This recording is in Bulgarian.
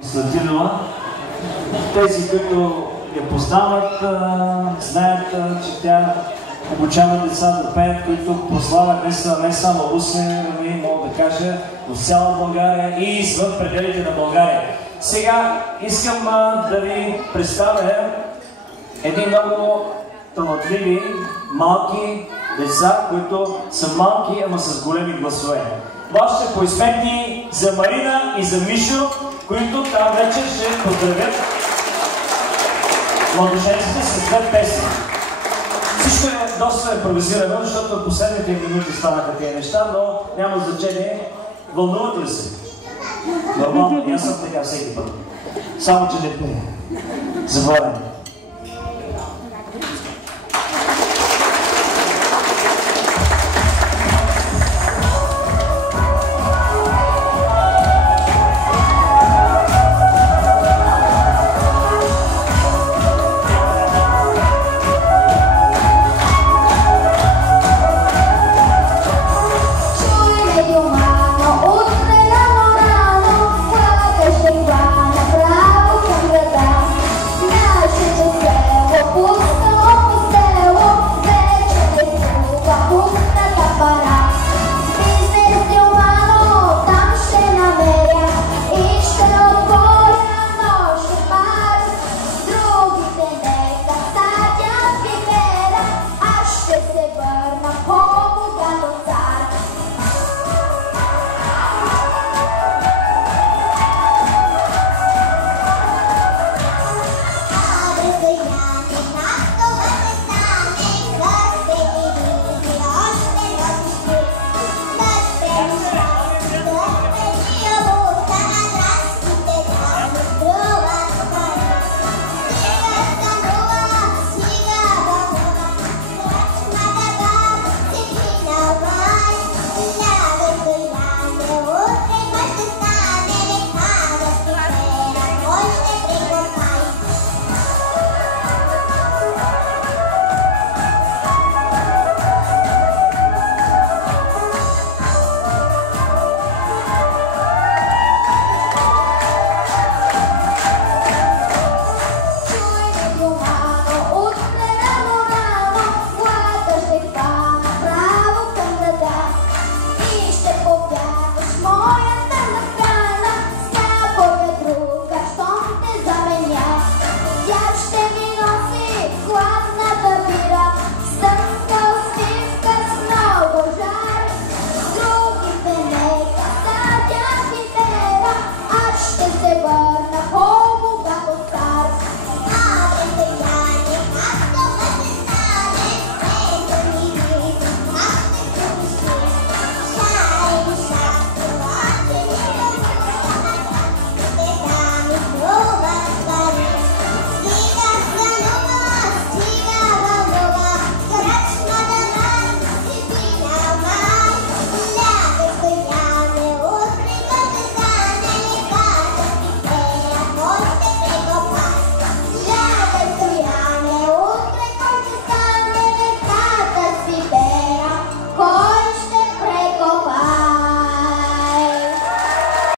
Константинова. Тези, които я познават, знаят, че тя обучава деца да пеят, които прославят не само Русе, мога да кажа, в цяла България и извън пределите на България. Сега искам да ви представя едни много талантливи, малки деца, които са малки, ама с големи гласове. Вашите поизметни за Марина и за Мишо, които там вече ще поздравят младоженците с две песни. Всичко е доста импровизирано, защото в последните минути станаха тези неща, но няма значение. Вълнувате ли се? Нормално, аз съм така всеки път. Само че не пея. Забравяме.